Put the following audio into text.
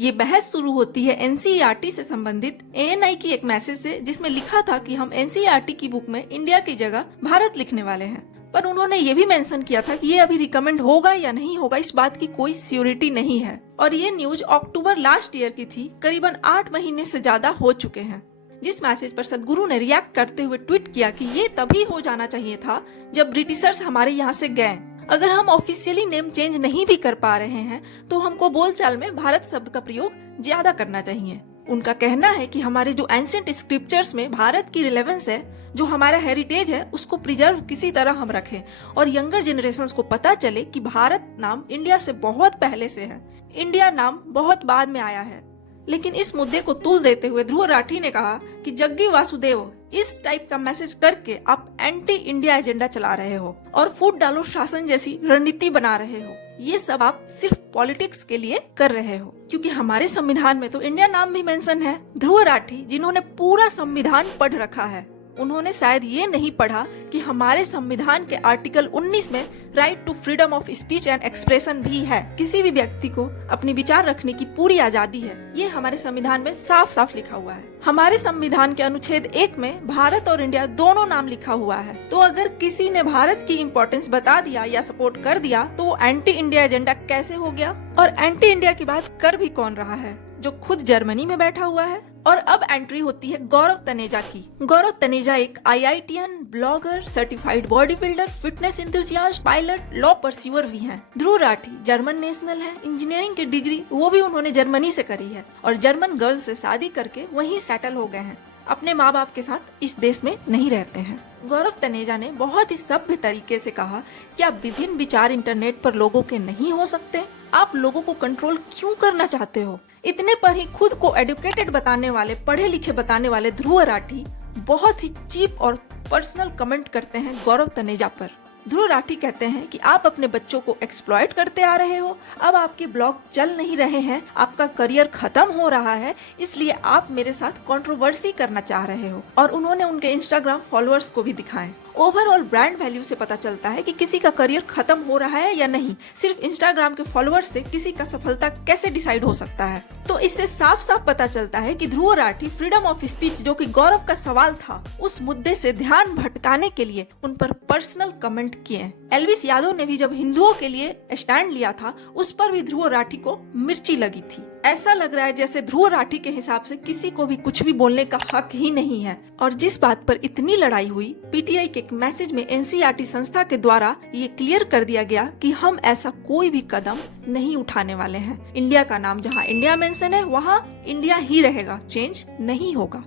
ये बहस शुरू होती है एनसीईआरटी से संबंधित एएनआई की एक मैसेज से, जिसमें लिखा था कि हम एनसीईआरटी की बुक में इंडिया की जगह भारत लिखने वाले हैं। पर उन्होंने ये भी मेंशन किया था कि ये अभी रिकमेंड होगा या नहीं होगा, इस बात की कोई श्योरिटी नहीं है। और ये न्यूज अक्टूबर लास्ट ईयर की थी, करीबन 8 महीने से ज्यादा हो चुके हैं। जिस मैसेज पर सदगुरु ने रिएक्ट करते हुए ट्वीट किया कि ये तभी हो जाना चाहिए था जब ब्रिटिशर्स हमारे यहाँ से गए। अगर हम ऑफिशियली नेम चेंज नहीं भी कर पा रहे हैं तो हमको बोलचाल में भारत शब्द का प्रयोग ज्यादा करना चाहिए। उनका कहना है कि हमारे जो एंशिएंट स्क्रिप्चर्स में भारत की रिलेवेंस है, जो हमारा हेरिटेज है, उसको प्रिजर्व किसी तरह हम रखें और यंगर जनरेशंस को पता चले कि भारत नाम इंडिया से बहुत पहले से है, इंडिया नाम बहुत बाद में आया है। लेकिन इस मुद्दे को तूल देते हुए ध्रुव राठी ने कहा कि जग्गी वासुदेव, इस टाइप का मैसेज करके आप एंटी इंडिया एजेंडा चला रहे हो और फूट डालो शासन जैसी रणनीति बना रहे हो। ये सब आप सिर्फ पॉलिटिक्स के लिए कर रहे हो, क्योंकि हमारे संविधान में तो इंडिया नाम भी मेंशन है। ध्रुव राठी, जिन्होंने पूरा संविधान पढ़ रखा है, उन्होंने शायद ये नहीं पढ़ा कि हमारे संविधान के आर्टिकल 19 में right to freedom of speech and expression भी है। किसी भी व्यक्ति को अपनी विचार रखने की पूरी आजादी है, ये हमारे संविधान में साफ साफ लिखा हुआ है। हमारे संविधान के अनुच्छेद 1 में भारत और इंडिया दोनों नाम लिखा हुआ है। तो अगर किसी ने भारत की इम्पोर्टेंस बता दिया या सपोर्ट कर दिया तो वो एंटी इंडिया एजेंडा कैसे हो गया? और एंटी इंडिया की बात कर भी कौन रहा है, जो खुद जर्मनी में बैठा हुआ है? और अब एंट्री होती है गौरव तनेजा की। गौरव तनेजा एक IITian, blogger, certified body builder, fitness enthusiast, pilot, law pursuer भी हैं। ध्रुव राठी जर्मन नेशनल है, इंजीनियरिंग की डिग्री वो भी उन्होंने जर्मनी से करी है और जर्मन गर्ल से शादी करके वहीं सेटल हो गए हैं। अपने माँ बाप के साथ इस देश में नहीं रहते हैं। गौरव तनेजा ने बहुत ही सभ्य तरीके से कहा, क्या विभिन्न विचार इंटरनेट पर लोगों के नहीं हो सकते? आप लोगों को कंट्रोल क्यों करना चाहते हो? इतने पर ही खुद को एडुकेटेड बताने वाले, पढ़े लिखे बताने वाले ध्रुव राठी बहुत ही चीप और पर्सनल कमेंट करते हैं गौरव तनेजा पर। ध्रुव राठी कहते हैं कि आप अपने बच्चों को एक्सप्लॉइट करते आ रहे हो, अब आपके ब्लॉग चल नहीं रहे हैं, आपका करियर खत्म हो रहा है, इसलिए आप मेरे साथ कंट्रोवर्सी करना चाह रहे हो। और उन्होंने उनके इंस्टाग्राम फॉलोअर्स को भी दिखाएं। ओवरऑल ब्रांड वैल्यू से पता चलता है कि किसी का करियर खत्म हो रहा है या नहीं। सिर्फ इंस्टाग्राम के फॉलोअर्स से किसी का सफलता कैसे डिसाइड हो सकता है? तो इससे साफ साफ पता चलता है कि Dhruv Rathee freedom of speech, जो कि गौरव का सवाल था, उस मुद्दे से ध्यान भटकाने के लिए उन पर पर्सनल कमेंट किए। एल्विस यादव ने भी जब हिंदुओं के लिए स्टैंड लिया था, उस पर भी ध्रुव राठी को मिर्ची लगी थी। ऐसा लग रहा है जैसे ध्रुव राठी के हिसाब से किसी को भी कुछ भी बोलने का हक ही नहीं है। और जिस बात पर इतनी लड़ाई हुई, पीटीआई के एक मैसेज में एनसीईआरटी संस्था के द्वारा ये क्लियर कर दिया गया कि हम ऐसा कोई भी कदम नहीं उठाने वाले हैं। इंडिया का नाम जहाँ इंडिया मेंशन है वहाँ इंडिया ही रहेगा, चेंज नहीं होगा।